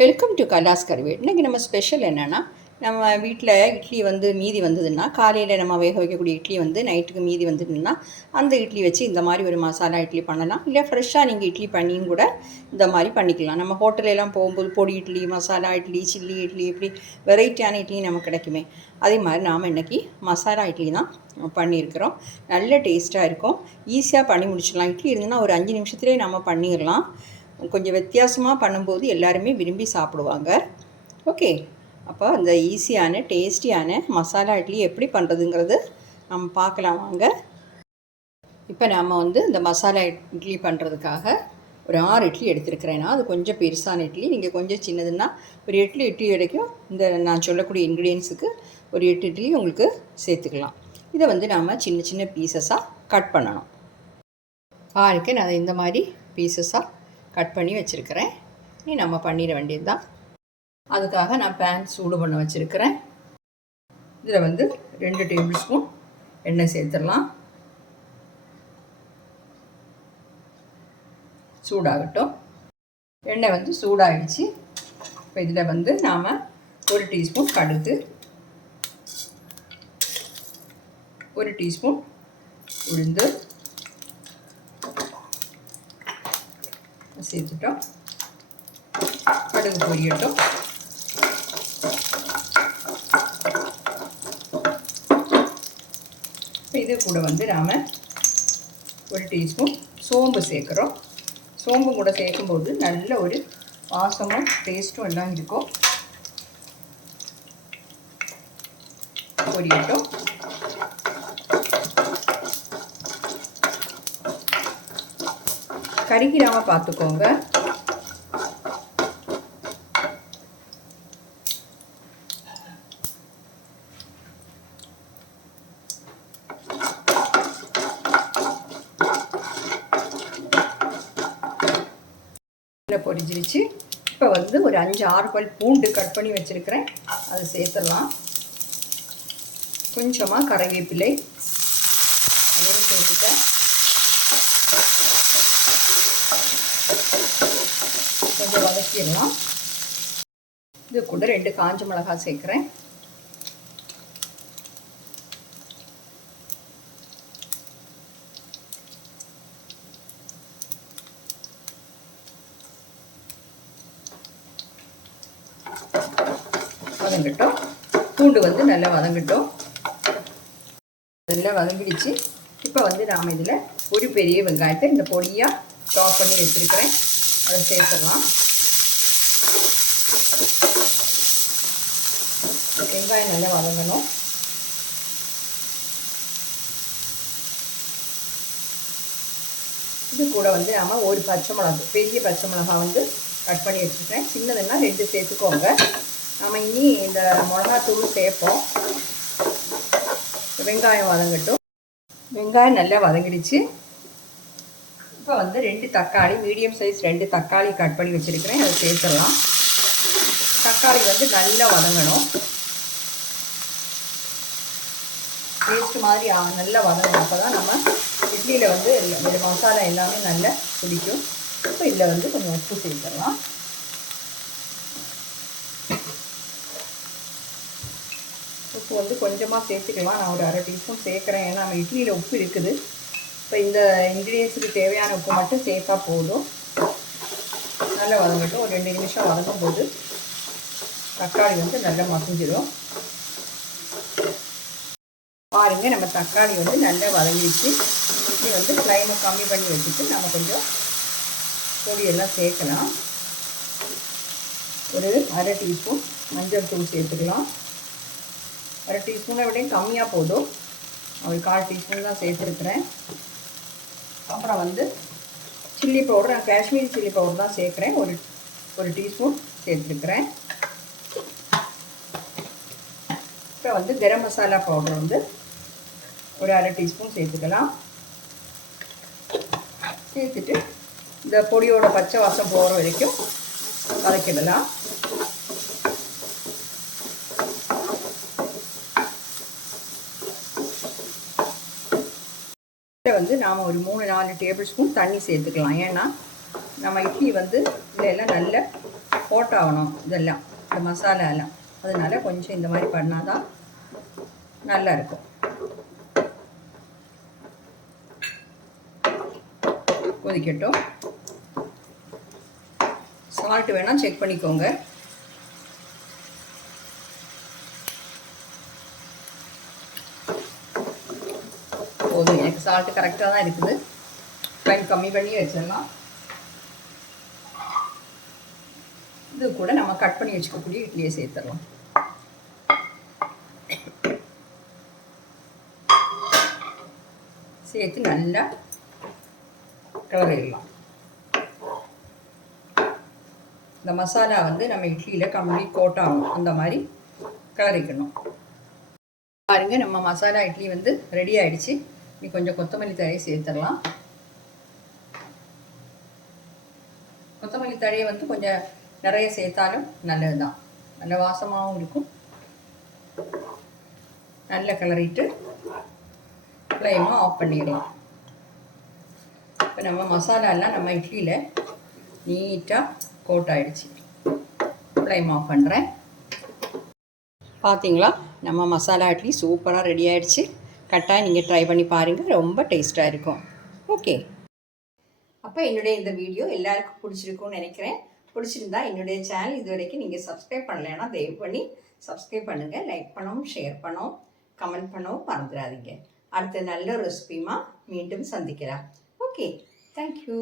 Welcome to கலாஸ் கருவேட் இன்றைக்கி நம்ம special என்னென்னா நம்ம வீட்டில் இட்லி வந்து மீதி வந்ததுன்னா காலையில் நம்ம வேக வைக்கக்கூடிய இட்லி வந்து நைட்டுக்கு மீதி வந்ததுன்னா அந்த இட்லி வச்சு இந்த மாதிரி ஒரு மசாலா இட்லி பண்ணலாம். இல்லை ஃப்ரெஷ்ஷாக நீங்கள் இட்லி பண்ணியும் கூட இந்த மாதிரி பண்ணிக்கலாம். நம்ம ஹோட்டலெல்லாம் போகும்போது பொடி இட்லி மசாலா இட்லி சில்லி இட்லி இப்படி வெரைட்டியான இட்லி நமக்கு கிடைக்குமே. அதே மாதிரி நாம் இன்றைக்கி மசாலா இட்லி தான் பண்ணியிருக்கிறோம். நல்ல டேஸ்ட்டாக இருக்கும். ஈஸியாக பண்ணி முடிச்சிடலாம். இட்லி இருந்ததுன்னா ஒரு அஞ்சு நிமிஷத்துலேயே நம்ம பண்ணிடலாம். கொஞ்சம் வித்தியாசமாக பண்ணும்போது எல்லாருமே விரும்பி சாப்பிடுவாங்க. ஓகே அப்போ அந்த ஈஸியான டேஸ்டியான மசாலா இட்லி எப்படி பண்ணுறதுங்கிறது நம்ம பார்க்கலாம் வாங்க. இப்போ நாம் வந்து இந்த மசாலா இட்லி பண்ணுறதுக்காக ஒரு ஆறு இட்லி எடுத்துருக்கிறேன் அது கொஞ்சம் பெருசான இட்லி. நீங்கள் கொஞ்சம் சின்னதுன்னா ஒரு எட்டு இட்லி வரைக்கும் இந்த நான் சொல்லக்கூடிய இன்க்ரீடியன்ஸுக்கு ஒரு எட்டு இட்லி உங்களுக்கு சேர்த்துக்கலாம். இதை வந்து நாம் சின்ன சின்ன பீசஸாக கட் பண்ணணும். ஆறுக்கு நான் இந்த மாதிரி பீசஸாக கட் பண்ணி வச்சுருக்கிறேன். நீ நம்ம பண்ணிட வேண்டியது தான் அதுக்காக நான் பேன் சூடு பண்ண வச்சுருக்கிறேன். இதில் வந்து ரெண்டு டேபிள் ஸ்பூன் எண்ணெய் சேர்த்துடலாம். சூடாகட்டும். எண்ணெய் வந்து சூடாகிடுச்சு இப்போ இதில் வந்து நாம் ஒரு டீஸ்பூன் கடுகு ஒரு டீஸ்பூன் உளுந்து சேர்த்துட்டோம் கடுகு பொரியட்டும். இது கூட வந்து நாம் ஒரு டீஸ்பூன் சோம்பு சேர்க்குறோம். சோம்பு கூட சேர்க்கும்போது நல்ல ஒரு வாசமும் டேஸ்ட்டும் எல்லாம் இருக்கும். பொரியட்டும். கருகிடாமல் பார்த்துக்கோங்க பொரிஞ்சிருச்சு. இப்போ வந்து ஒரு அஞ்சு ஆறு பல் பூண்டு கட் பண்ணி வச்சுருக்கிறேன். அதை சேர்த்துடலாம். கொஞ்சமாக கருவேப்பிலை. அதையும் சேர்த்துட்டேன். கொஞ்சம் வதக்கிடலாம். இது கூட ரெண்டு காஞ்ச மிளகாய் சேர்க்குறேன். வதங்கட்டும். பூண்டு வந்து நல்லா வதங்கட்டும். நல்லா வதங்கிடுச்சு. இப்போ வந்து நாம் இதில் ஒரு பெரிய வெங்காயத்தை இந்த பொடியாக ஸ்டாப் பண்ணி வச்சுருக்கிறேன். அதை சேர்த்துடலாம். வெங்காயம் நல்லா வதங்கணும். இது கூட வந்து நாம் ஒரு பச்சை மிளகா பெரிய பச்சை மிளகா வந்து கட் பண்ணி வச்சுருக்கேன் சின்னதுன்னா ரெண்டு சேர்த்துக்கோங்க. நம்ம இனி இந்த மிளகாத்தூள் சேர்ப்போம். வெங்காயம் வதங்கட்டும். வெங்காயம் நல்லா வதங்கிடுச்சு. இப்போ வந்து ரெண்டு தக்காளி மீடியம் சைஸ் ரெண்டு தக்காளி கட் பண்ணி வச்சுருக்கிறேன். அதை சேர்த்துடலாம். தக்காளி வந்து நல்லா வதங்கணும். பேஸ்ட் மாதிரி நல்லா வதங்கணும். அப்போ தான் நம்ம இட்லியில் வந்து இந்த மசாலா எல்லாமே நல்லா பிடிக்கும் இப்போ இதில் வந்து கொஞ்சம் உப்பு சேர்த்துடலாம். உப்பு வந்து கொஞ்சமாக சேர்த்துக்கலாம். நான் ஒரு அரை டீஸ்பூன் சேர்க்குறேன். ஏன்னா நம்ம இட்லியில் உப்பு இருக்குது. இப்போ இந்த இன்க்ரீடியன்ஸுக்கு தேவையான உப்பு மட்டும் சேர்த்தா போதும். நல்லா வதங்கட்டும். ஒரு ரெண்டு நிமிஷம் வதங்கும் போது தக்காளி வந்து நல்லா மசிஞ்சிடும் பாருங்கள் நம்ம தக்காளி வந்து நல்லா வதங்கிடுச்சு. இது வந்து ஃப்ளைமை கம்மி பண்ணி வச்சுட்டு நம்ம கொஞ்சம் பொடியெல்லாம் சேர்க்கலாம். ஒரு அரை டீஸ்பூன் மஞ்சள் தூள் சேர்த்துக்கலாம். அரை டீஸ்பூனை விட கம்மியாக போதும். ஒரு கால் டீஸ்பூன் தான் சேர்த்துருக்குறேன். அப்புறம் வந்து சில்லி பவுடர் நான் காஷ்மீரி சில்லி பவுடர் தான் சேர்க்குறேன். ஒரு ஒரு டீஸ்பூன் சேர்த்துருக்குறேன் இப்போ வந்து கரம் மசாலா பவுடர் வந்து ஒரு அரை டீஸ்பூன் சேர்த்துக்கலாம். சேர்த்துட்டு இந்த பொடியோட பச்சை வாசம் போகிற வரைக்கும் வதக்கிடலாம். வந்து நாம் ஒரு மூணு நாலு டேபிள் ஸ்பூன் தண்ணி சேர்த்துக்கலாம். ஏன்னா நம்ம இட்லி வந்து இதெல்லாம் எல்லாம் நல்ல போட்டாகணும் ஆகணும் இதெல்லாம் இந்த மசாலா எல்லாம் அதனால கொஞ்சம் இந்த மாதிரி பண்ணால் தான் நல்லா இருக்கும் கொதிக்கட்டும். சால்ட் வேணால் செக் பண்ணிக்கோங்க போதும் எனக்கு சால்ட்டு கரெக்டாக தான் இருக்குது. ஃப்ளைம் கம்மி பண்ணி வச்சிடலாம். இது கூட நம்ம கட் பண்ணி வச்சுக்கக்கூடிய இட்லியை சேர்த்துடலாம். சேர்த்து நல்லா கிளறிடலாம் இந்த மசாலா வந்து நம்ம இட்லியில் கம்ப்ளீட் கோட் ஆகும் அந்த மாதிரி கிளறிக்கணும் பாருங்க நம்ம மசாலா இட்லி வந்து ரெடி ஆகிடுச்சு நீ கொஞ்சம் கொத்தமல்லி தழையை சேர்த்துடலாம் கொத்தமல்லி தழையை வந்து கொஞ்சம் நிறைய சேர்த்தாலும் நல்லது தான் நல்ல வாசமாகவும் இருக்கும். நல்ல கிளறிட்டு ஃப்ளேமை ஆஃப் பண்ணிடலாம். இப்போ நம்ம மசாலாலாம் நம்ம இட்லியில் நீட்டாக கோட் ஆயிடுச்சு ஃப்ளேம் ஆஃப் பண்ணுறேன் பார்த்தீங்களா நம்ம மசாலா இட்லி சூப்பராக ரெடி ஆகிடுச்சு கட்டாயம் நீங்கள் ட்ரை பண்ணி பாருங்கள் ரொம்ப டேஸ்ட்டாக இருக்கும். ஓகே அப்போ என்னுடைய இந்த வீடியோ எல்லாருக்கும் பிடிச்சிருக்கும்னு நினைக்கிறேன். பிடிச்சிருந்தா என்னுடைய சேனல் இது வரைக்கும் நீங்கள் சப்ஸ்கிரைப் பண்ணலைன்னா தயவு பண்ணி சப்ஸ்கிரைப் பண்ணுங்கள் லைக் பண்ணவும் ஷேர் பண்ணவும் கமெண்ட் பண்ணவும் மறந்துடாதீங்க. அடுத்த நல்ல ரெசிபியுமா மீண்டும் சந்திக்கலாம். Okay thank you